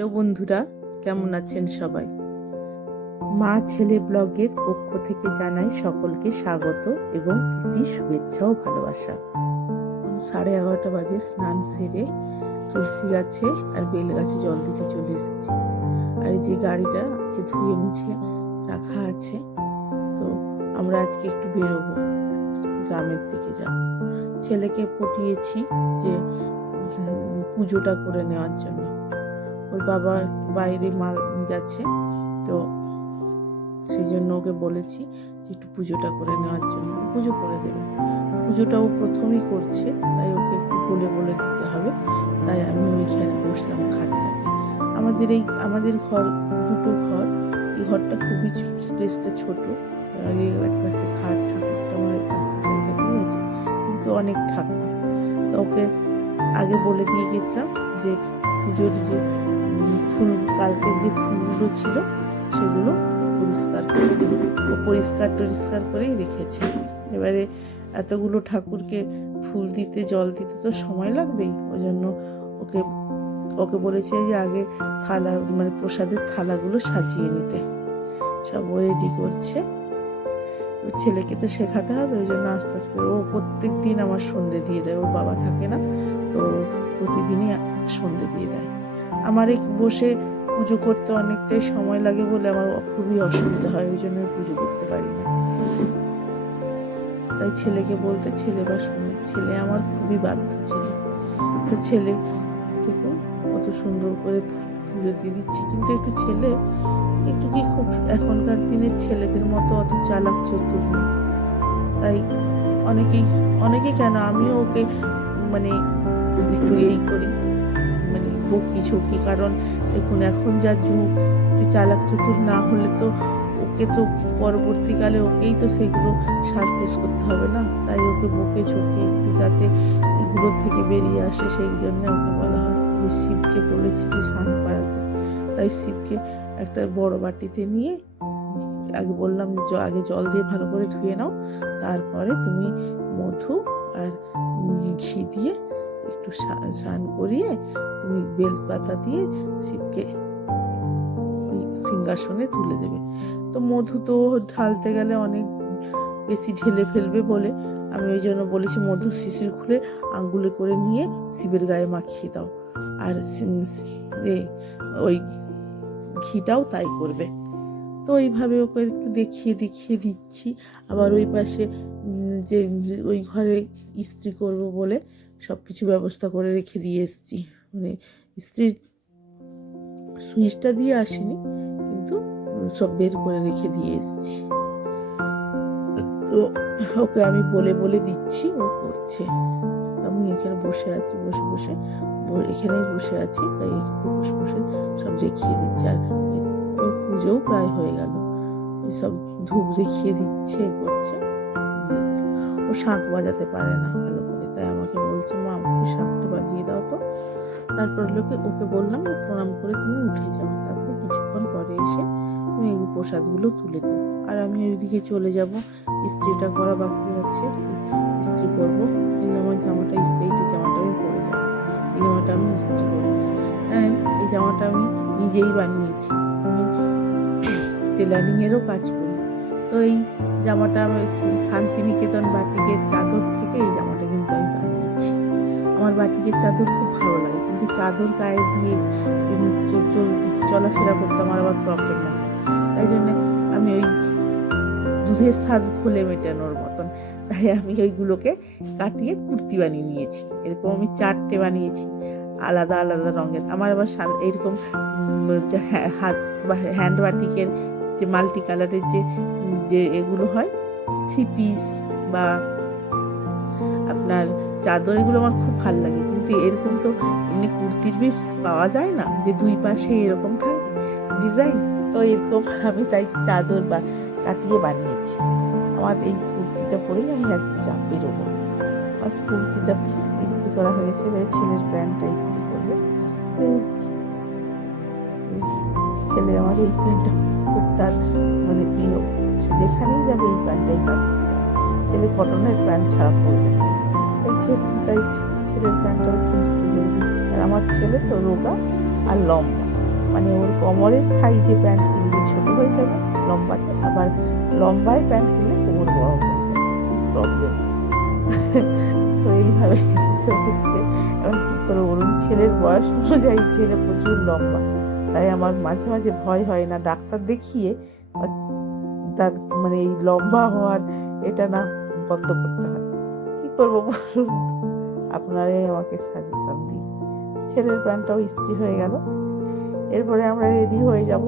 Hello বন্ধুরা, কেমন আছেন সবাই? মা ছেলে ব্লগের পক্ষ থেকে জানাই সকলকে স্বাগত এবং প্রীতি শুভেচ্ছা ও ভালোবাসা। 11:30 বাজে, স্নান সেরে তুলসী গাছে আর বেল গাছে জল দিতে চলে এসেছি। আর এই যে গাড়িটা আজকে ধুয়ে মুছে রাখা আছে, তো আমরা আজকে একটু বেরোবো, গ্রামের দিকে যাব। ছেলেকে পটিয়েছি যে পুজোটা করে নেওয়ার জন্য। ওর বাবা বাইরে মাল গেছে, তো সেই জন্য ওকে বলেছি যে একটু পুজোটা করে নেওয়ার জন্য। পুজো করে দেবে, পুজোটাও প্রথমেই করছে, তাই ওকে একটু বলে বলে দিতে হবে। তাই আমি ওইখানে বসলাম খাটটাতে। আমাদের ঘর, দুটো ঘর। এই ঘরটা খুবই স্পেসটা ছোট, আর এক পাশে খাট, ঠাকুরটা আমার জায়গাতেই আছে, কিন্তু অনেক ঠাকুর। তো ওকে আগে বলে দিয়ে গেছিলাম যে পুজোর যে ফুল, কালকের যে ফুলগুলো ছিল সেগুলো পরিষ্কার করে দেবে। ও পরিষ্কার করেই রেখেছে। এবারে এতগুলো ঠাকুরকে ফুল দিতে, জল দিতে তো সময় লাগবেই। ওই জন্য ওকে বলেছে যে আগে থালা, মানে প্রসাদের থালাগুলো সাজিয়ে নিতে। সব রেডি করছে। ছেলেকে তো শেখাতে হবে, ওই জন্য আস্তে আস্তে ও প্রত্যেক দিন আমার সন্ধে দিয়ে দেয়। ওর বাবা থাকে না, তো প্রতিদিনই সন্ধে দিয়ে দেয়। আমার এই বসে পুজো করতে অনেকটাই সময় লাগে বলে আমার খুবই অসুবিধা হয়, ওই জন্য পুজো করতে পারি না। তাই ছেলেকে বলতে ছেলে বা শুনে, ছেলে আমার খুবই বাধ্য ছিল। তো ছেলে দেখুন কত সুন্দর করে পুজো দিয়ে দিচ্ছি, কিন্তু ছেলে একটু কি খুব এখনকার দিনের ছেলেদের মতো অত চালাক চতুর না। তাই অনেকেই কেন, আমিও ওকে মানে একটু করি, মানে বকি ঝুঁকি। কারণ দেখুন এখন যা যুগ, চালাক চতুর না হলে তো ওকে তো পরবর্তীকালে ওকেই তো সেগুলো সারফেস করতে হবে না। তাই ওকে বকে ঝুঁকে একটু যাতে এগুলোর থেকে বেরিয়ে আসে, সেই জন্য ওকে বলা হয়। যে শিবকে বলেছি যে স্নান করাতে, তাই শিবকে একটা বড় বাটিতে নিয়ে আগে বললাম যে আগে জল দিয়ে ভালো করে ধুয়ে নাও, তারপরে তুমি মধু আর ঘি দিয়ে একটু স্নান করিয়ে তুমি বেলপাতা দিয়ে শিবকে সিংহাসনে তুলে দেবে। তো মধু তো ঢালতে গেলে অনেক বেশি ঢেলে ফেলবে বলে আমি ওই জন্য বলেছি মধু শিশির খুলে আঙ্গুলে করে নিয়ে শিবের গায়ে মাখিয়ে দাও, আর ওই ঘিটাও তাই করবে। তো এইভাবে ওকে একটু দেখিয়ে দিচ্ছি। আবার ওই পাশে যে ওই ঘরে ইস্ত্রি করব বলে সব কিছু ব্যবস্থা করে রেখে দিয়ে এসেছি। মানে ইস্ত্রির সুইচটা দিয়ে আসিনি, কিন্তু সব বের করে রেখে দিয়ে এসেছি। তো ওকে আমি বলে দিচ্ছি, ও করছে। আমি এখানে বসে আছি, এখানেই বসে আছি, তাই বসে সব দেখিয়ে দিচ্ছি। আর ওর পুজোও প্রায় হয়ে গেল, সব ধূপ দেখিয়ে দিচ্ছে, করছে। ও শাঁখ বাজাতে পারে না ভালো করে, তাই আমাকে বলছে মা একটু শাঁখটা বাজিয়ে দাও তো। তারপর ওকে বললাম প্রণাম করে তুমি উঠে যাও, তারপর কিছুক্ষণ পরে এসে তুমি এই প্রসাদগুলো তুলে দাও। আর আমি ওইদিকে চলে যাব, ইস্ত্রিটা করা বাকি আছে, ইস্ত্রি করবো। এই আমার জামাটা এই জামাটা আমি পরে যাবো। এই জামাটা আমি ইস্ত্রি করেছি, এই জামাটা আমি নিজেই বানিয়েছি। আমি টেলারিংয়েরও কাজ করি। তো এই জামাটা আমি শান্তিনিকেতন বাটিকের চাদর থেকে এই জামাটা কিন্তু আমি বানিয়েছি। আমার বাটিকের চাদর খুব ভালো লাগে, কিন্তু চাদর গায়ে দিয়ে চলাফেরা করতে আমার আবার প্রবলেম হয়। তাই জন্যে আমি ওই দুধের স্বাদ ঘোলে মেটানোর মতন, তাই আমি ওইগুলোকে কাটিয়ে কুর্তি বানিয়ে নিয়েছি। এরকম আমি 4টে বানিয়েছি আলাদা আলাদা রঙের। আমার আবার এরকম হাত বা হ্যান্ড বাটিকের যে মাল্টি কালারের যে এগুলো হয় 3 পিস বা আপনার চাদর, এগুলো আমার খুব ভালো লাগে। কিন্তু এরকম তো এমনি কুর্তির পিস পাওয়া যায় না যে 2 পাশে এরকম থাকে ডিজাইন। তো এরকম আমি তাই চাদর বা কাটিয়ে বানিয়েছি। আমার এই কুর্তিটা পরেই আমি আজকে বেরোবো। আমার কুর্তিটা ইস্ত্রি করা হয়েছে, এবারে ছেলের প্যান্টটা ইস্ত্রি করবো। ছেলে আমার এই প্যান্টটা খুব তার মানে প্রিয়, সে যেখানেই যাবে এই প্যান্টটাই তার চায়। ছেলে কটনের প্যান্ট ছাড়া পরবে না, তাই ছেলের প্যান্টটা একটু ইস্ত্রি করে দিচ্ছি। আর আমার ছেলে তো রোগা আর লম্বা, মানে ওর কোমরের সাইজে প্যান্ট কিনলে ছোট হয়ে যাবে লম্বাতে, আবার লম্বায় প্যান্ট কিনলে কোমর বড় হয়ে যাবে, প্রবলেম। তো এইভাবে তো হচ্ছে। এখন কী করে বলুন, ছেলের বয়স অনুযায়ী ছেলে প্রচুর লম্বা, তাই আমার মাঝে মাঝে ভয় হয় না ডাক্তার দেখিয়ে তার মানে এই লম্বা হওয়ার এটা না বন্ধ করতে হয়। কী করবো বলুন, আপনারাই আমাকে সাজেশন দিন। ছেলের প্যান্টটাও ইস্ত্রি হয়ে গেল, এরপরে আমরা রেডি হয়ে যাব।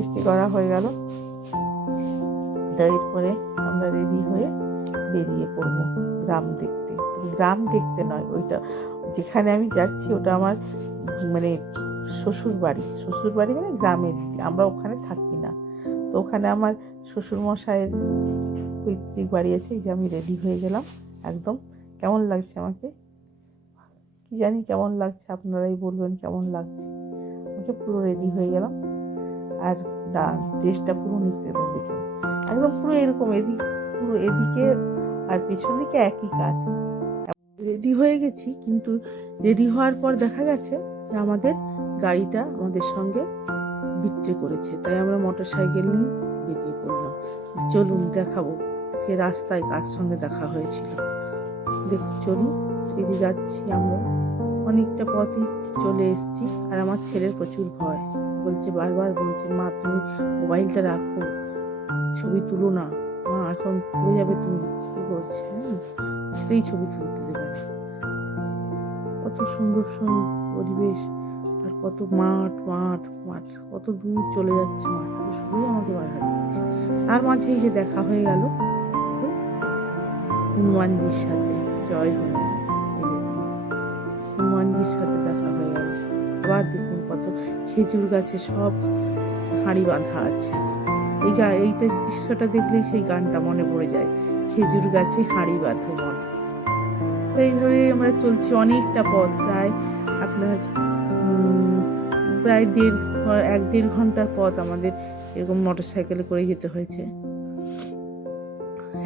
ইস্ত্রি করা হয়ে গেল, এরপরে আমরা রেডি হয়ে বেরিয়ে পড়বো গ্রাম দেখতে। গ্রাম দেখতে নয়, ওইটা যেখানে আমি যাচ্ছি ওটা আমার মানে শ্বশুর বাড়ি মানে গ্রামের, আমরা ওখানে থাকি না। তো ওখানে আমার শ্বশুরমশাইয়ের পৈতৃক বাড়ি আছে। এই যে আমি রেডি হয়ে গেলাম একদম। কেমন লাগছে আমাকে কি জানি কেমন লাগছে, আপনারাই বলবেন কেমন লাগছে। আমাকে পুরো রেডি হয়ে গেলাম, আর ড্রেসটা পুরো নিচ থেকে দেখুন একদম পুরো এরকম, পুরো এদিকে আর পেছন দিকে একই কাজ। রেডি হয়ে গেছি, কিন্তু রেডি হওয়ার পর দেখা গেছে যে আমাদের গাড়িটা আমাদের সঙ্গে বিট্রে করেছে, তাই আমরা মোটর সাইকেল নিয়ে বেরিয়ে পড়লাম। চলুন দেখাবো আজকে রাস্তায় কার সঙ্গে দেখা হয়েছিল। দেখুন চলুন, এই যে যাচ্ছি আমরা, অনেকটা পথই চলে এসেছি। আর আমার ছেলের প্রচুর ভয়, বলছে বারবার বলছে, মা তুমি মোবাইলটা রাখো, ছবি তুলো না মা, এখন পড়ে যাবে তুমি। কি বলছে, সেই ছবি তুলতে দেবে না। কত সুন্দর সুন্দর পরিবেশ, আর কত মাঠ মাঠ মাঠ, কত দূর চলে যাচ্ছে মাঠ, শুধুই আমাকে বাধা দিচ্ছে। তার মাঝে এই যে দেখা হয়ে গেল হনুমানজির সাথে, জয় হনুমান। এই দেখুন হনুমানজির সাথে দেখা হয়ে গেল। আবার দেখুন কত খেজুর গাছে সব হাঁড়ি বাঁধা আছে। এইটা দৃশ্যটা দেখলেই সেই গানটা মনে পড়ে যায়, খেজুর গাছে হাঁড়ি বাঁধো মন। এইভাবে আমরা চলছি অনেকটা পথ, প্রায় আপনার প্রায় 1-1.5 ঘন্টার পথ আমাদের এরকম মোটর সাইকেলে করেই যেতে হয়েছে।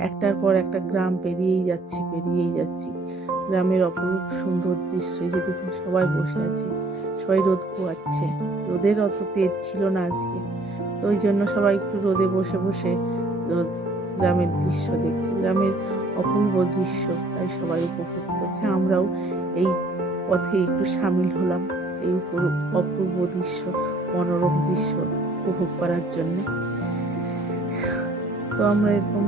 একটার পর একটা গ্রাম পেরিয়েই যাচ্ছি। গ্রামের অপরূপ সুন্দর দৃশ্য। এই যে দেখুন সবাই বসে আছে, সবাই রোদ পোয়াচ্ছে। রোদের অত তেজ ছিল না আজকে, তো ওই জন্য সবাই একটু রোদে বসে বসে গ্রামের দৃশ্য দেখছে, গ্রামের অপূর্ব দৃশ্য, তাই সবাই উপভোগ করছে। আমরাও এই পথে একটু সামিল হলাম এই অপূর্ব দৃশ্য, মনোরম দৃশ্য উপভোগ করার জন্য। তো আমরা এরকম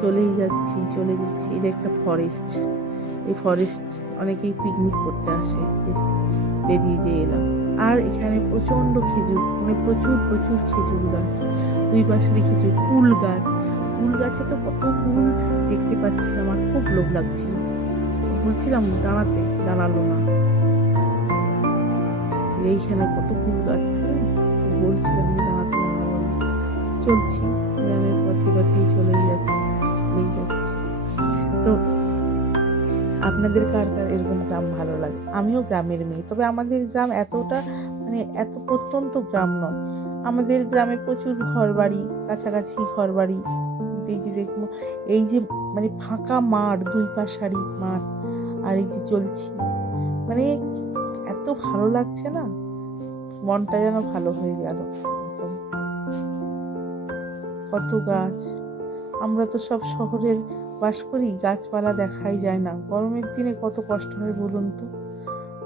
চলে যাচ্ছি। এটা একটা ফরেস্ট, এই ফরেস্ট অনেকেই পিকনিক করতে আসে, বেরিয়ে যেয়ে এলাম। আর এখানে প্রচণ্ড খেজুর, মানে প্রচুর খেজুর গাছ, দুই পাশেরই খেজুর। কুল গাছে তো কত কুল দেখতে পাচ্ছিলাম, আর খুব লোভ লাগছিল, বলছিলাম দাঁড়ালো না। এইখানে কত কুল গাছ আছে, বলছিলাম দাঁড়ালো না। চলছি গ্রামের পথেই চলেই যাচ্ছি। তো আপনাদের কার এরকম গ্রাম ভালো লাগে? আমিও গ্রামের মেয়ে, তবে আমাদের গ্রাম এতটা মানে এত প্রত্যন্ত গ্রাম নয়। আমাদের গ্রামে প্রচুর ঘরবাড়ি, কাছাকাছি ঘরবাড়ি। এই যে দেখবো এই যে মানে ফাঁকা মাঠ, দুই পাশারি মাঠ, আর এই যে চলছি, মানে এত ভালো লাগছে না, মনটা যেন ভালো হয়ে গেল একদম। কত গাছ, আমরা তো সব শহরের বাস করি, গাছপালা দেখাই যায় না। গরমের দিনে কত কষ্ট হয় বলুন তো।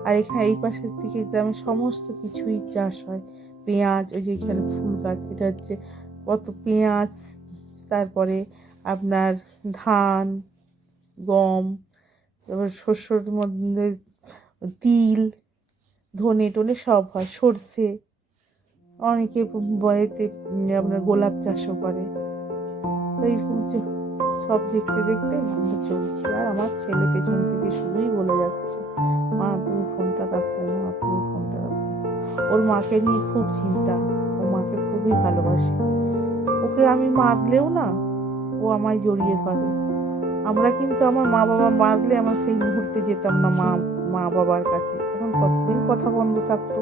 আর এখানে এই পাশের দিকে গ্রামে সমস্ত কিছুই চাষ হয়। পেঁয়াজ, ওই যে এখানে ফুল গাছ, এটা হচ্ছে কত পেঁয়াজ, তারপরে আপনার ধান, গম, তারপর শস্যর মধ্যে তিল, ধনে টনে সব হয়, সর্ষে, অনেকে বয়েতে আপনার গোলাপ চাষও করে। তো এইরকম সব দেখতে আমরা চলছি। আর আমার ছেলে পেছন থেকে শুধুই বলে যাচ্ছে, মা তুমি ফোনটা রাখো, মা তুমি ফোনটা রাখো। ওর মাকে নিয়ে খুব চিন্তা, ও মাকে খুবই ভালোবাসে। ওকে আমি মারলেও না, ও আমায় জড়িয়ে ধরে। আমরা কিন্তু আমার মা বাবা মারলে আমরা সেই মুহূর্তে যেতাম না মা বাবার কাছে, এখন কতদিন কথা বন্ধ থাকতো।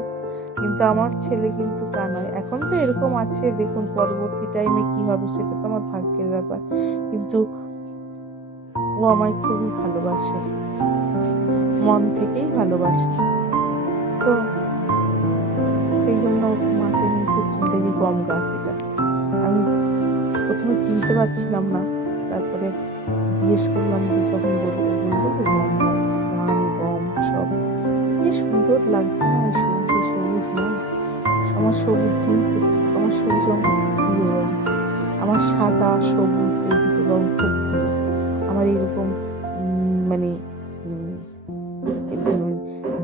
কিন্তু আমার ছেলে কিন্তু তা নয়। এখন তো এরকম আছে, দেখুন পরবর্তী টাইমে কি হবে সেটা তো আমার ভাগ্যের ব্যাপার, কিন্তু ও আমায় খুবই ভালোবাসে, মন থেকেই ভালোবাসে। তো সেই জন্য মাকে নিয়ে খুব চিন্তা, যে গম গাছ এটা আমি প্রথমে চিনতে পারছিলাম না, তারপরে জিজ্ঞেস করলাম যে তখন বলবো যে গম গাছ, ধান গম সব যে সুন্দর লাগছে না, সবুজে সবুজ না, আমার সবুজ জিনিস দেখতে, আমার সবুজ রঙ প্রিয় রঙ, আমার সাদা সবুজ এই দুটো রঙ খুব প্রিয় আমার। এরকম মানে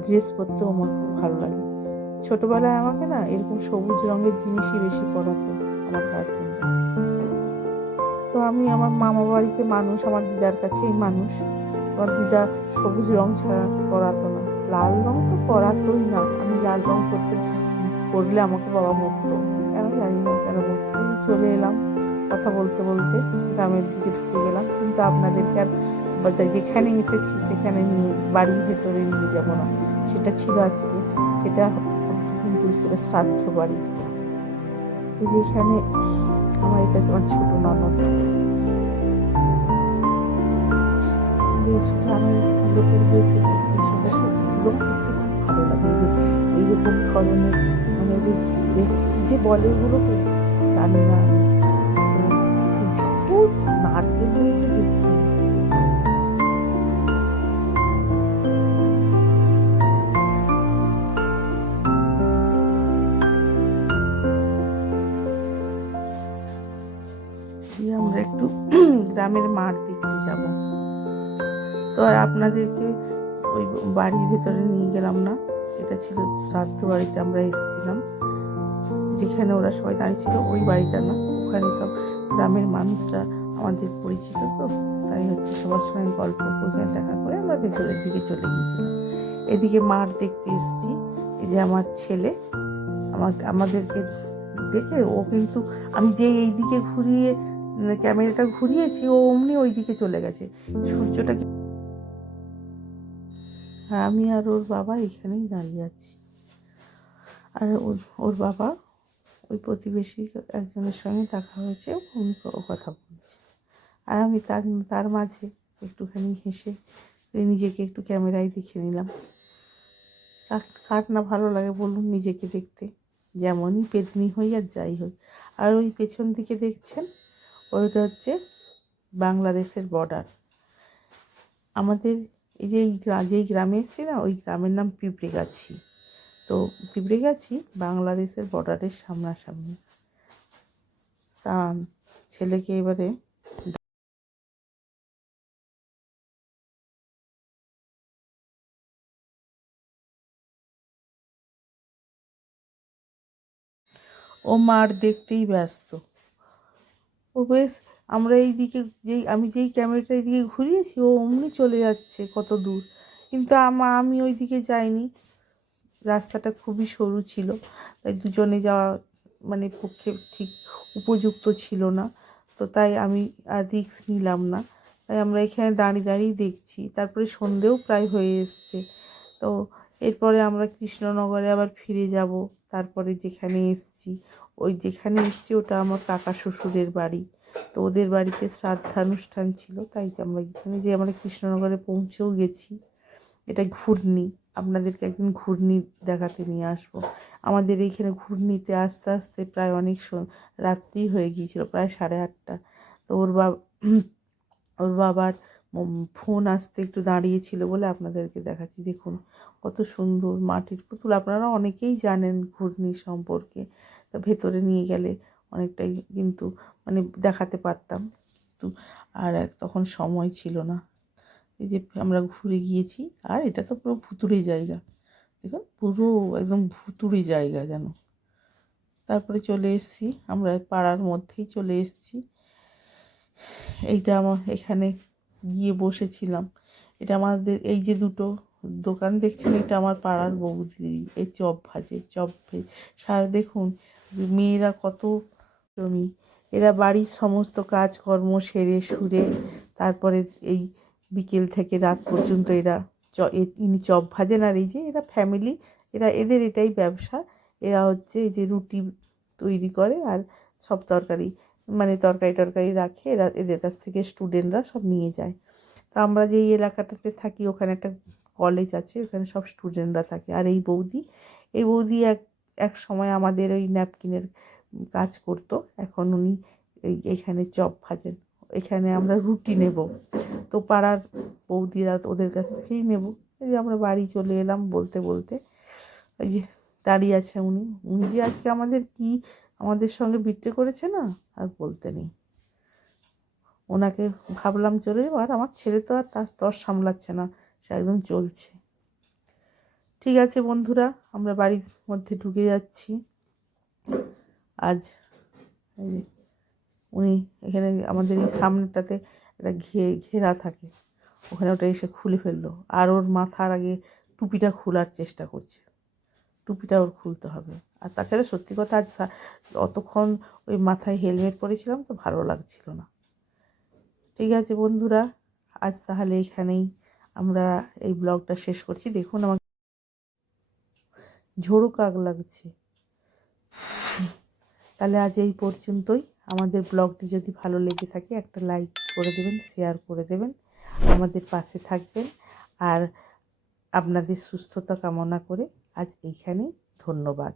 ড্রেস পরতেও আমার খুব ভালো লাগে। ছোটবেলায় আমাকে না এরকম সবুজ রঙের জিনিসই বেশি পরাতো আমার গার্জেনরা। তো আমি আমার মামা বাড়িতে মানুষ, আমার দিদার কাছেই মানুষ, আমার দিদা সবুজ রং ছাড়া পরাতো না, লাল রং তো পরাতোই না। আমি লাল রং করলে আমাকে বাবা বকতো, কেন জানি না কেন বকতো। চলে এলাম কথা বলতে বলতে, গ্রামের দিকে ঢুকে গেলাম, কিন্তু আপনাদেরকে আর যেখানে এসেছি সেখানে নিয়ে, বাড়ির ভেতরে নিয়ে যাব না, সেটা ছিল আজকে, সেটা আজকে কিন্তু সেটা শ্রাদ্ধ বাড়ি। এই যেখানে আমার এটা তোমার ছোট ননদ, গ্রামের লোকের এগুলো করতে খুব ভালো লাগে। যে এইরকম ধরনের মানে যে কি যে বলে ওগুলোকে জানি না, তো নারকেল হয়েছে দেখতে। আমরা একটু গ্রামের মাঠ দেখতে যাব, তো আর আপনাদেরকে ওই বাড়ির ভেতরে নিয়ে গেলাম না, এটা ছিল শ্রাদ্ধ বাড়িতে আমরা এসেছিলাম, যেখানে ওরা সবাই দাঁড়িয়ে ছিল, ওই বাড়িটা না, ওখানে সব গ্রামের মানুষরা আমাদের পরিচিত, তো তাই হচ্ছে সবার সঙ্গে গল্প ওখানে দেখা করে আমরা ভেতরের দিকে চলে গিয়েছিলাম। এদিকে মাঠ দেখতে এসেছি, এই যে আমার ছেলে আমাদেরকে দেখে ও কিন্তু, আমি যে এই দিকে ঘুরিয়ে ক্যামেরাটা ঘুরিয়েছি, ও অমনি ওই দিকে চলে গেছে সূর্যটা, আর আমি আর ওর বাবা এখানেই দাঁড়িয়ে আছি। আর ওর বাবা ওই প্রতিবেশী একজনের সঙ্গে দেখা হয়েছে, উনি কথা বলছে, আর আমি তার মাঝে একটুখানি হেসে নিজেকে একটু ক্যামেরায় দেখে নিলাম। কার না ভালো লাগে বলুন নিজেকে দেখতে, যেমনই পেতনি হই আর যাই হোক। আর ওই পেছন দিকে দেখছেন, ওইটা হচ্ছে বাংলাদেশের বর্ডার। আমাদের এই যে যেই গ্রামে এসেছি না, ওই গ্রামের নাম পিঁপড়েগাছি। তো পিঁপড়েগাছি বাংলাদেশের বর্ডারের সামনাসামনি। তা ছেলেকে এবারে ও মার দেখতেই ব্যস্ত, ও বেশ, আমরা এই দিকে আমি যেই ক্যামেরাটা এইদিকে ঘুরিয়েছি, ও অমনি চলে যাচ্ছে কত দূর, কিন্তু আমি ওই দিকে যাইনি, রাস্তাটা খুবই সরু ছিল, তাই দুজনে যাওয়া মানে পক্ষে ঠিক উপযুক্ত ছিল না, তো তাই আমি আর রিস্ক নিলাম না, তাই আমরা এখানে দাঁড়িয়ে দাঁড়িয়ে দেখছি। তারপরে সন্ধেও প্রায় হয়ে এসছে, তো এরপরে আমরা কৃষ্ণনগরে আবার ফিরে যাব। তারপরে যেখানে এসছি ওটা আমার কাকা শ্বশুরের বাড়ি, তো ওদের বাড়িতে শ্রাদ্ধানুষ্ঠান ছিল, তাই যে আমরা এখানে যে আমরা কৃষ্ণনগরে পৌঁছেও গেছি। এটা ঘূর্ণি, আপনাদেরকে একদিন ঘূর্ণি দেখাতে নিয়ে আসবো। আমাদের এইখানে ঘূর্ণিতে আস্তে আস্তে প্রায় অনেক রাত্রি হয়ে গিয়েছিল, প্রায় 8:30। তো ওর বাবার ফোন আসতে একটু দাঁড়িয়েছিল বলে আপনাদেরকে দেখাচ্ছি। দেখুন কত সুন্দর মাটির পুতুল, আপনারা অনেকেই জানেন ঘূর্ণি সম্পর্কে, তা ভেতরে নিয়ে গেলে অনেকটাই কিন্তু মানে দেখাতে পারতাম, কিন্তু আর তখন সময় ছিল না। এই যে আমরা ঘুরে গিয়েছি, আর এটা তো পুরো ভুতুড়ে জায়গা, দেখুন পুরো একদম ভুতুড়ে জায়গা যেন। তারপরে চলে এসেছি আমরা পাড়ার মধ্যেই চলে এসেছি, এইটা আমার এখানে গিয়ে বসেছিলাম। এটা আমাদের এই যে দুটো দোকান দেখছেন, এটা আমার পাড়ার বৌদি, এই চপ ভাজে সারা দেখুন মেয়েরা কত জমি, এরা বাড়ির সমস্ত কাজকর্ম সেরে সুরে তারপরে এই বিকেল থেকে রাত পর্যন্ত এরা ইনি চপ ভাজেন, আর এই যে এরা ফ্যামিলি, এদের এটাই ব্যবসা। এরা হচ্ছে এই যে রুটি তৈরি করে আর সব তরকারি মানে তরকারি রাখে, এদের কাছ থেকে স্টুডেন্টরা সব নিয়ে যায়। তো আমরা যেই এলাকাটাতে থাকি ওখানে একটা কলেজ আছে, ওখানে সব স্টুডেন্টরা থাকে। আর এই বৌদি এক সময় আমাদের ওই ন্যাপকিনের কাজ করতো, এখন উনি এইখানে চপ ভাজেন। এখানে আমরা রুটি নেব, তো পাড়ার বৌদিরা ওদের কাছ থেকেই নেব। এই যে আমরা বাড়ি চলে এলাম বলতে বলতে, এই যে দাঁড়িয়ে আছে উনি। উনি যে আজকে আমাদের সঙ্গে বিট্রে করেছে না, আর বলতে নেই। ওনাকে ভাবলাম চলে যাবো, আর আমার ছেলে তো আর তার তর সামলাচ্ছে না, সে একদম চলছে। ঠিক আছে বন্ধুরা, আমরা বাড়ির মধ্যে ঢুকে যাচ্ছি। আজ এই যে উনি এখানে আমাদের এই সামনেটাতে একটা ঘেরা থাকে, ওখানে ওটা এসে খুলে ফেললো, আর ওর মাথার আগে টুপিটা খোলার চেষ্টা করছে। টুপিটা ওর খুলতে হবে। আর তাছাড়া সত্যি কথা, আজ অতক্ষণ ওই মাথায় হেলমেট পরেছিলাম তো ভালো লাগছিল না। ঠিক আছে বন্ধুরা, আজ তাহলে এখানেই আমরা এই ব্লগটা শেষ করছি। দেখুন আমাকে ঝোড়ো কাক লাগছে। তাহলে আজ এই পর্যন্তই। আমাদের ব্লগটি যদি ভালো লেগে থাকে একটা লাইক করে দেবেন, শেয়ার করে দেবেন, আমাদের পাশে থাকবেন। আর আপনাদের সুস্থতা কামনা করে আজ এইখানেই ধন্যবাদ।